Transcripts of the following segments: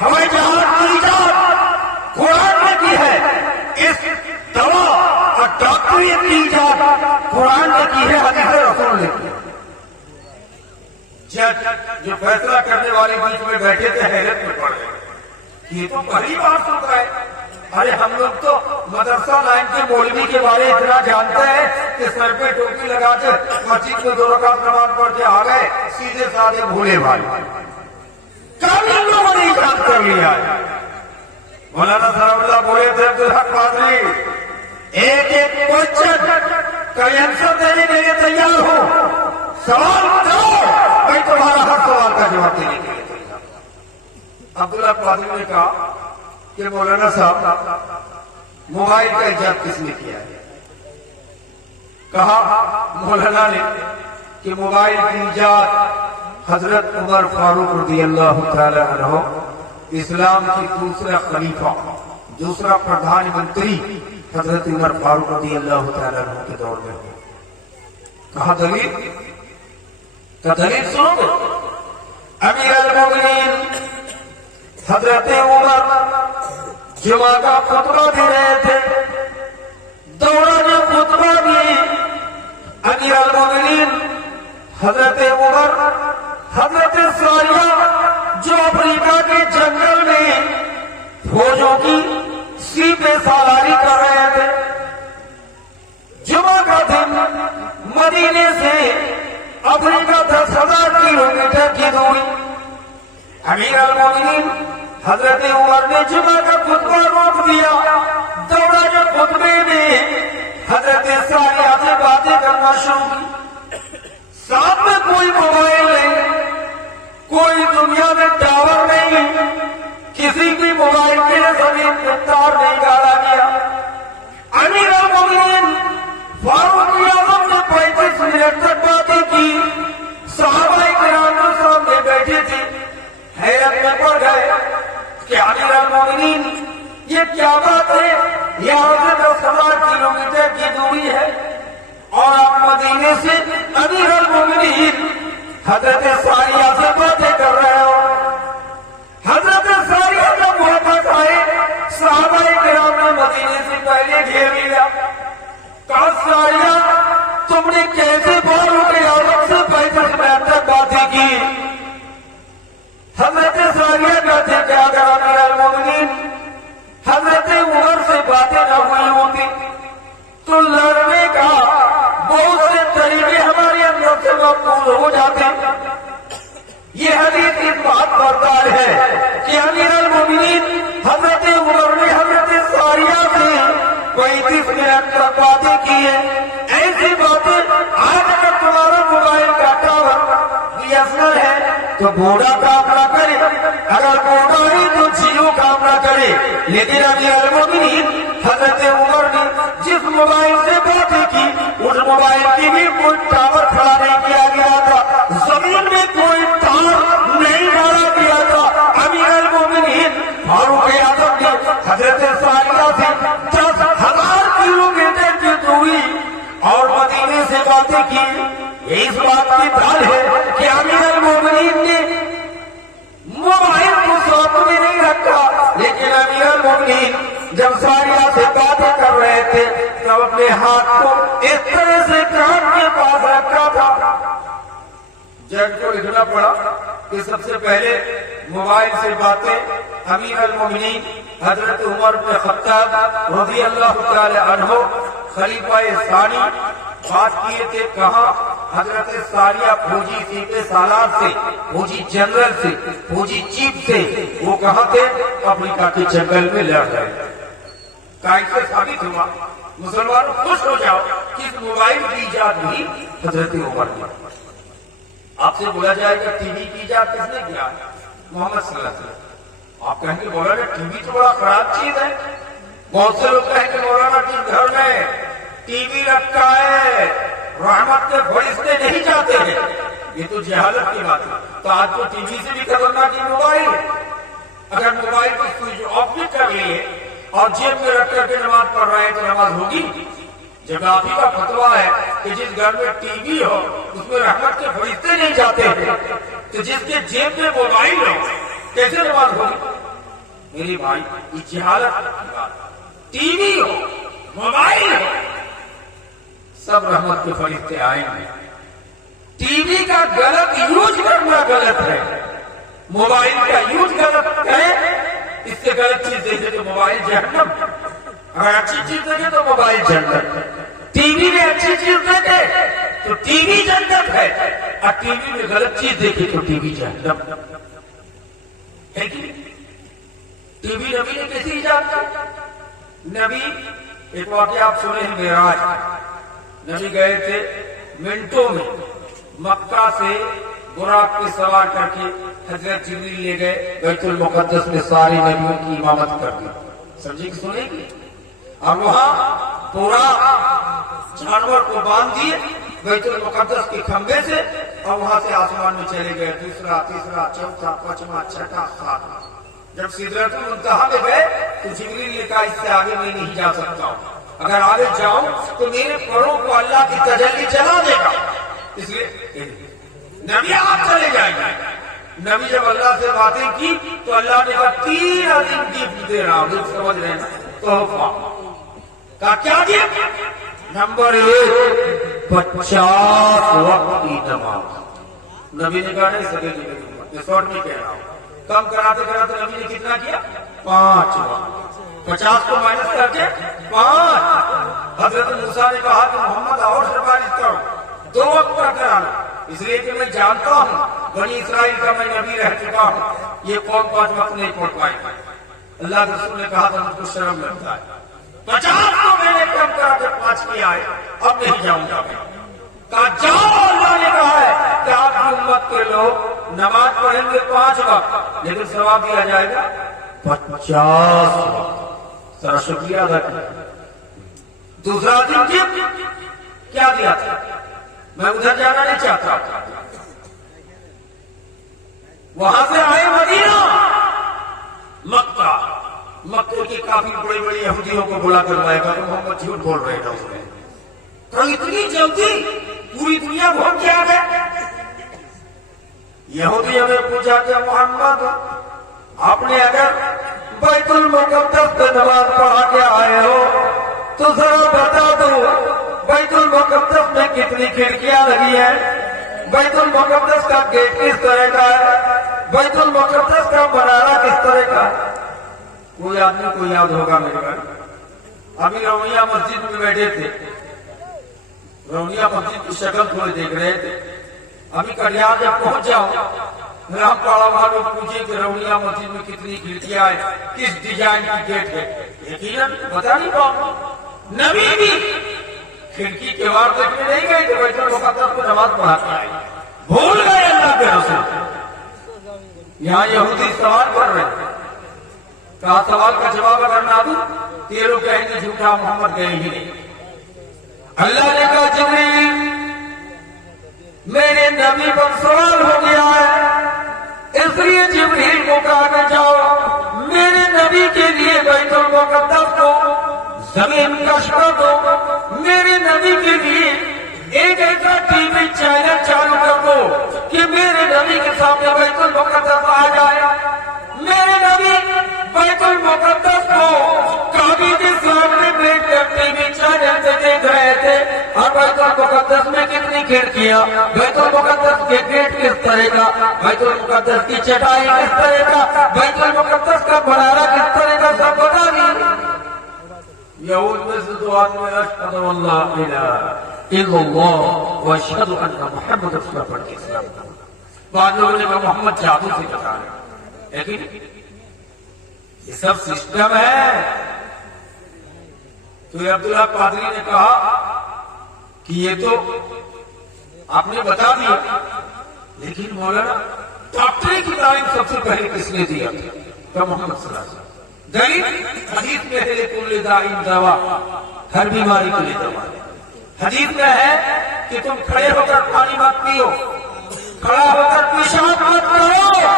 ہوائی جہاز کی ایجاد قرآن نے کی ہے، اس دوا اور ڈاکٹریت کی ایجاد قرآن نے کی ہے، حدیث رسول نے کی ہے۔ جج جو فیصلہ کرنے والے بیچ میں بیٹھے تھے حیرت میں پڑ گئے، یہ تو پہلی بار سن رہا ہے۔ ارے ہم لوگ تو مدرسہ لائن کے مولوی کے بارے اتنا جانتے ہیں کہ سر پہ ٹوپی لگا کے مسجد میں 2 رکعت نماز پڑھ کے آ گئے، سیدھے سادے بھولے بھائی۔ کل ان لوگوں نے ایجاد کر لیا ہے۔ مولانا ثناء اللہ بولے تھے عبدالحق قادری، ایک ایک کوشچن کا آنسر دینے کے لیے تیار ہوں، سوال کرو، میں تمہارا ہر سوال کا جواب دینے کے لیے تیار ہوں۔ عبداللہ قادری نے کہا کہ مولانا صاحب موبائل کا ایجاد کس نے کیا ہے؟ کہا مولانا نے کہ موبائل کی ایجاد حضرت عمر فاروق رضی اللہ تعالی عنہ، اسلام کی دوسرا خلیفہ، دوسرا پردھان منتری حضرت عمر فاروق رضی اللہ تعالی عنہ کے دور میں ہوئی۔ کہا دلیل کا دلیل سنو گے؟ امیر المومنین حضرت عمر جمعہ کا خطبہ دے رہے تھے، دوران خطبہ دی امیر المومنین حضرت عمر حضرت ساریہ جو افریقہ کے جنگل میں فوجوں کی سیپے سالاری کر رہے تھے، جمعہ کا دن مدینے سے افریقہ 10,000 کلومیٹر کی دوری، امیر المومنین حضرت عمر نے جمعہ کا خطبہ روک دیا، دوران خطبے میں حضرت ساریہ سے باتیں کرنا شروع کی۔ ساتھ میں کوئی موبائل نہیں، کوئی دنیا میں ٹاور نہیں، کسی بھی موبائل کے لیے زمین پہ تار نہیں گاڑا گیا۔ امیر المومنین فاروق اعظم نے 35 منٹ تک باتیں کی، صحابہ کرام جو سامنے بیٹھے تھے حیرت میں پڑ گئے کہ امیر المومنین یہ کیا بات ہے، یہاں سے 10,000 کلومیٹر کی دوری ہے اور آپ مدینے سے امیر المومنین حضرت ساریہ سے باتیں کر رہے ہو۔ حضرت ساریہ جب واپس آئے، صحابہ کرام نے مدینے سے پہلے گھیر لیا۔ کہا ساریہ تم نے کیسے فاروق اعظم سے 35 منٹ تک باتیں کی؟ حضرت ساریہ کہتے کہ اگر امیر المومنین حضرت عمر سے باتیں نہ ہوئی ہوتی تو لڑنے کا بہت سے طریقے ہمارے اندر سے مقبول ہو جاتے۔ یہ حدیث اس بات بردار ہے کہ امیر المومنین حضرت عمر نے حضرت ساریہ سے 35 منٹ تک باتیں کی ہے۔ ایسی باتیں آج اگر تمہارا موبائل کا tower B S N L ہے تو بوڑا کام نہ کرے، اگر بوڑا ہی تو جیو کام نہ کرے، لیکن امیر المومنین حضرت عمر نے جس موبائل سے باتیں کی اس موبائل کی بھی کوئی ٹاور کھڑا نہیں کیا گیا تھا، زمین میں کوئی تار نہیں ڈالا گیا تھا۔ امیر المومنین فاروق اعظم نے حضرت ساریہ سے 10,000 کلومیٹر کی دوری اور مدینے سے باتیں کی۔ یہ اس بات کی دال ہے کہ امیر المومنین نے موبائل کو ساتھ میں نہیں رکھا، لیکن امیر المومنین جب ساریہ سے باتیں کر رہے تھے تب اپنے ہاتھ کو اس طرح سے کان کے پاس رکھا تھا۔ جج کو لکھنا پڑا کہ سب سے پہلے موبائل سے باتیں امیر المومنین حضرت عمر بن خطاب رضی اللہ تعالی عنہ خلیفہ ثانی بات کیے تھے۔ کہاں؟ حضرت ساریہ فوجی سیپے سالار سے، فوجی جنرل سے، فوجی چیف سے، وہ کہاں تھے؟ افریقہ کے جنگل میں لڑ رہے۔ کائن سے ثابت ہوا، مسلمانوں خوش ہو جاؤ کہ اس موبائل کی ایجاد بھی حضرت عمر نے۔ آپ سے بولا جائے کہ ٹی وی کی ایجاد کس نے کیا؟ محمد صلی اللہ علیہ وسلم۔ آپ کہیں گے مولانا ٹی وی تو بڑا خراب چیز ہے۔ بہت سے لوگ کہیں گے مولانا جس گھر میں ٹی وی رکھا ہے رحمت کے فرشتے نہیں جاتے ہیں، یہ تو جہالت کی بات ہے۔ تو آج تو ٹی وی سے بھی خطرناک موبائل ہے۔ اگر موبائل کو سوئچ آف بھی کر لیے اور جیب میں رکھ کر کے نماز پڑھ رہے ہیں تو نماز ہوگی؟ جب آپ ہی کا فتویٰ ہے کہ جس گھر میں ٹی وی ہو اس میں رحمت کے فرشتے نہیں جاتے ہیں، تو جس کے جیب میں موبائل ہو کیسے نماز ہوگی؟ میرے بھائی یہ جہالت کی بات، ٹی وی ہو، موبائل ہو، سب رحمت کے فرشتے آئیں گے۔ ٹی وی کا غلط یوز کرنا غلط ہے، موبائل کا یوز غلط ہے، اس سے غلط چیز دیکھے تو موبائل جہنم، اگر اچھی چیز دیکھے تو موبائل جنت، ٹی وی میں اچھی چیز دیکھے تو ٹی وی جنت ہے، اور ٹی وی میں غلط چیز دیکھے تو ٹی وی جہنم ہے کہ ٹی وی نبی نے کیسی ایجاد کی؟ نبی ایک واقعہ آپ سنے ہیں معراج، نبی گئے تھے منٹوں میں مکہ سے براق پہ سوار کر کے حضرت جبریل لے گئے بیت المقدس میں، سارے نبیوں کی امامت کر دی، سمجھے کہ سنے گی، اور وہاں پورا جانور کو باندھ دیے بیت المقدس کے کھمبے سے، اور وہاں سے آسمان میں چلے گئے، دوسرا تیسرا چوتھا پانچواں چھٹا ساتواں، جب سدرۃ المنتہا میں گئے تو جبریل نے کہا اس سے آگے میں نہیں جا سکتا ہوں، اگر آگے جاؤں تو میرے پروں کو اللہ کی تجلی چلا دے گا، اس لیے نبی آپ چلے جائیں گے۔ نبی جب اللہ سے باتیں کی تو اللہ نے کہا 3 عظیم گفٹ دے رہا ہوں، سمجھ رہے ہیں تحفہ، کہا کیا گفٹ؟ نمبر 1 50 وقت کی نماز، نبی نے کہا نہیں سکے گی، میں شارٹ نہیں کہہ رہا ہوں، کم کراتے کراتے نبی نے کتنا کیا؟ 5 وقت، 50 کو مائنس کر کے 5۔ حضرت موسیٰ نے کہا کہ محمد اور سرکار کرو 2 وقت کا کرانا، اس لیے کہ میں جانتا ہوں بنی اسرائیل کا میں نبی رہ چکا ہوں، یہ قوم 5 وقت نہیں پڑھ پائے۔ اللہ کے رسول نے کہا تھا مجھ کو شرم لگتا ہے، 50 کو میں نے کم کرا کے 5 کیا ہے، اب نہیں جاؤں گا میں، کہا جاؤ، اللہ نے کہا ہے کہ آپ کی امت کے لوگ نماز پڑھیں گے 5 وقت، لیکن ثواب دیا جائے گا 50 وقت۔ ذرا شکریہ ادا کیا۔ دوسرا دن کیا دیا تھا؟ میں ادھر جانا نہیں چاہتا، وہاں سے آئے مدینہ، مکہ کے کافی بڑے بڑے یہودیوں کو بلا کر لائے گا کہ محمد جھوٹ بول رہے تھا، اس میں تو اتنی جلدی پوری دنیا گھوم کے آ گئے۔ یہودیوں نے پوچھا کہ محمد آپ نے اگر بیت المقدس پہ نماز پڑھا کے آئے ہو تو ذرا بتا دو بیت المقدس میں کتنی کھڑکیاں لگی ہیں، بیت المقدس کا گیٹ کس طرح کا ہے، بیت المقدس کا منارہ کس طرح کا ہے؟ کوئی آدمی کو یاد ہوگا میرے بھائی، ابھی رونیا مسجد میں بیٹھے تھے، رونیا مسجد کی شکل تھوڑی دیکھ رہے تھے، ابھی کٹیہار جب پہنچ جاؤ رام پاڑا والوں پوچھے کہ رونیا مسجد میں کتنی کھڑکیاں ہیں، کس ڈیزائن کی گیٹ ہے، یقیناً بتا نہیں پاؤں۔ نبی بھی کھڑکی کے وار دیکھنے نہیں گئے کہ بیت المقدس کو نماز پڑھاتے آئے، بھول گئے اللہ کے رسول۔ یہاں یہودی سوال کر رہے ہیں، کہا سوال کا جواب اگر نہ دوں تو یہ لوگ کہیں گے جھوٹا محمد گئے ہی نہیں۔ اللہ نے کہا جبریل میرے نبی پر سوال ہو گیا ہے، اس لیے جبریل کو کہا کہ جاؤ میرے نبی کے لیے بیت المقدس کو زمین کش کر دو، میرے نبی کے لیے ایک ایسا ٹی وی چینل چالو کر دو کہ میرے نبی کے سامنے بیت المقدس آ جائے۔ میرے نبی بیت المقدس کو کعبے کے سامنے بیٹھ کر ٹی وی چینل سے دیکھ رہے تھے، اور بیت المقدس میں کتنی کھڑکیاں، بیت المقدس کے گیٹ کس طرح کا، بیت المقدس کی چٹائی کس طرح کا، بیت المقدس کا منارہ کس طرح کا، سب بتا نہیں۔ یہود میں سے 2 آدمی اشہد ان لا الہ الا اللہ و اشہد ان محمد رسول اللہ پڑھ کے اسلام کا، بعض لوگوں نے کہا محمد جادو سے بتا رہے، لیکن یہ سب سسٹم ہے۔ تو یہ عبداللہ قادری نے کہا کہ یہ تو آپ نے بتا دیا، لیکن مولانا ڈاکٹری کی تعلیم سب سے پہلے کس نے دیا تھا؟ محمد صلی اللہ علیہ وسلم۔ دلیل حدیث میں ہے لکل داء دوا، ہر بیماری کے لیے دوا ہے۔ حدیث میں ہے کہ تم کھڑے ہو کر پانی مت پیو، کھڑا ہو کر پیشاب مت کرو۔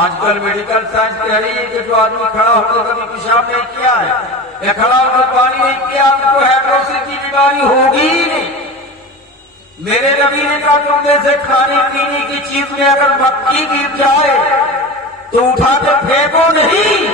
آج کل میڈیکل سائنس کہہ رہی ہے کہ جو آدمی کھڑا ہو کر کبھی پیشاب نہیں کیا ہے یا کھڑا ہو کر پانی نہیں پیا اس کو ہائیڈروسس کی بیماری ہوگی ہی نہیں۔ میرے نبی نے کہا تم میں سے کھانے پینے کی چیز میں اگر مکھی گر جائے تو اٹھا کے پھینکو نہیں،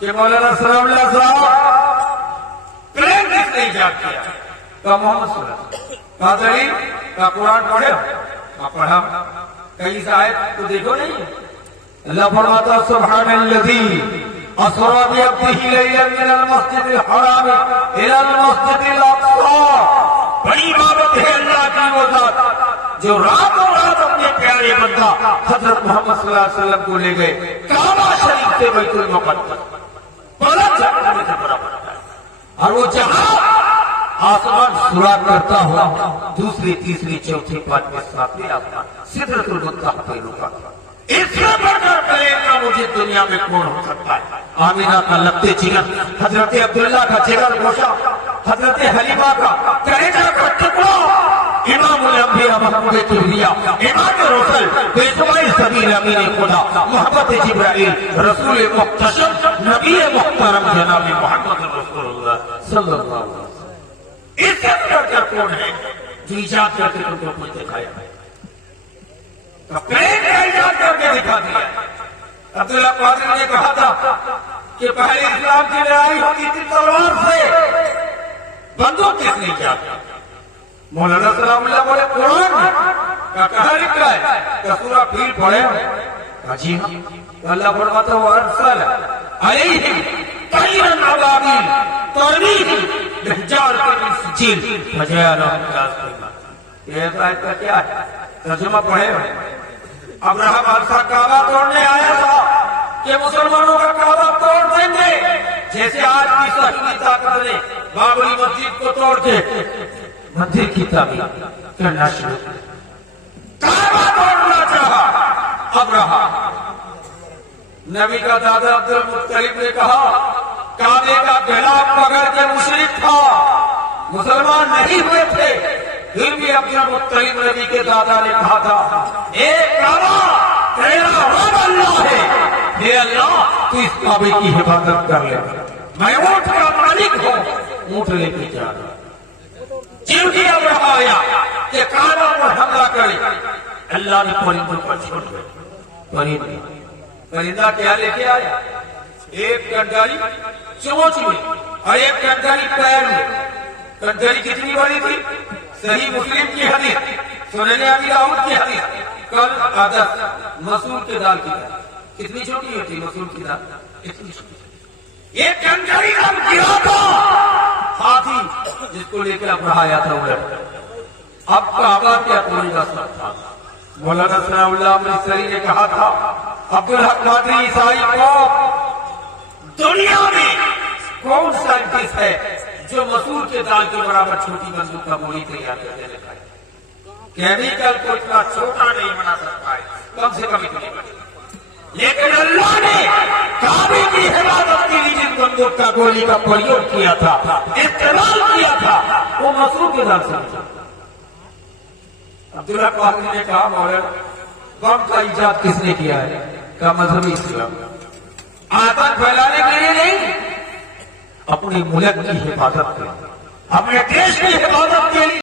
کہ مولانا سلام اللہ صاحب پلین کس نے ایجاد کیا؟ کہا محمد صلی اللہ علیہ وسلم. کہا دلیل؟ کہا قرآن پڑھے ہو؟ کہا پڑھا. کہیں سے آیت تو دیکھو نہیں. اللہ فرماتا سبحان الذی اسری بعبدہ لیلا من المسجد الحرام الی المسجد الاقصی. بڑی بابت ہے اللہ کی وہ ذات جو رات اور رات اپنے پیارے بندہ حضرت محمد صلی اللہ علیہ وسلم کو لے گئے کعبہ شریف سے بیت المقدس. پلک جھپکنے سے بڑا بنتا ہے اور وہ جہاں آسمان سراغ کرتا ہوا دوسری تیسری چوتھی پانچویں ساتویں آسمان سدرۃ المنتہا پہ رکا. اس سے بڑھ کر کلیم کا مجھے دنیا میں کون ہو سکتا ہے؟ آمینہ کا لگتے جگر، حضرت عبداللہ کا جگر گوشہ، حضرت حلیمہ کا کلیجہ کا ٹکڑا، امام الانبیاء محمد کبریا، امام رسول پیشوائی سبیل امین خدا محمد جبرائیل رسول محتشم نبی محترم جناب محمد رسول اللہ صلی اللہ علیہ وسلم. اس سے بڑھ کر کون ہے جو ایجاد کر کے تم کو کچھ دکھایا ہے؟ پلین کا ایجاد کر کے دکھا دیا. عبداللہ قادری نے کہا تھا کہ پہلے اسلام کی لڑائی ہوتی تھی تلوار سے، بندوق کس نے ایجاد کیا؟ مولانا سلام اللہ بولے قرآن کا کہاں لکھا ہے؟ کہ سورہ فیل پڑھے ہو؟ کہا جی ہاں. اللہ فرماتا وارسل علیہم طیرا ابابیل ترمیہم بحجارۃ من سجیل فجعلہم کالقصر. یہ آیت کا کیا ہے؟ ترجمہ پڑھے ہو؟ ابراہیم بادشاہ کعبہ توڑنے آیا تھا کہ مسلمانوں کا کعبہ توڑ دیں گے، جیسے آج کی صحیح طاقت نے بابری مسجد کو توڑ کے مندر کی تعمیر کرنا شروع کیا. کعبہ توڑنا چاہا ابراہیم. نبی کا دادا عبد المطلب نے کہا کعبے کا غلاف پکڑ کے مشرک تھا، مسلمان نہیں ہوئے تھے، پھر بھی عبد المطلب نبی کے دادا نے کہا تھا اے کعبہ تیرا رب اللہ ہے، اے اللہ تو اس کعبے کی حفاظت کر لے. میں اونٹ کا مالک ہوں، اونٹ لے کے جا رہا. جب بھی ابراہیم آیا کہ کعبہ پر حملہ کرے، اللہ نے پرندوں پر چھوڑ دیا. پرندہ کیا لے کے آیا؟ ایک کنڈاری چونچ میں اور ایک کنڈاری پیر میں. کنڈاری کتنی بڑی تھی؟ صحیح مسلم کی حدیث، سنن ابی داؤد کی حدیث، کل عدد مسور کے دال کی دال. کتنی چھوٹی ہوتی مسور کی دال؟ اتنی چھوٹی. ایک کنڈاری ہم گرا تھا ہاتھی جس کو لے کے ابراہیم آیا تھا ادھر. اب کعبہ کیا توڑے گا سب تھا. مولانا ثناء اللہ امرتسری نے کہا تھا عبدالحق قادری عیسائی کو دنیا میں کون سائنٹسٹ ہے جو مسور کے دال کے برابر چھوٹی بندوق کا گولی تیار کرنے لگا ہے؟ کیمیکل کو اتنا چھوٹا نہیں بنا سکتا ہے، کم سے کم اتنی بڑی. لیکن اللہ نے کعبے کی حفاظت کے لیے جس بندوق کا گولی کا پریوگ کیا تھا، استعمال کیا تھا، وہ مسور کے دال سے. عبداللہ قادری نے کہا مولانا بم کا ایجاد کس نے کیا ہے؟ کا مذہبی اسلام. آتش پھیلانے کے لیے نہیں، اپنے ملک کی حفاظت کے لیے، اپنے دیش کی حفاظت کے لیے.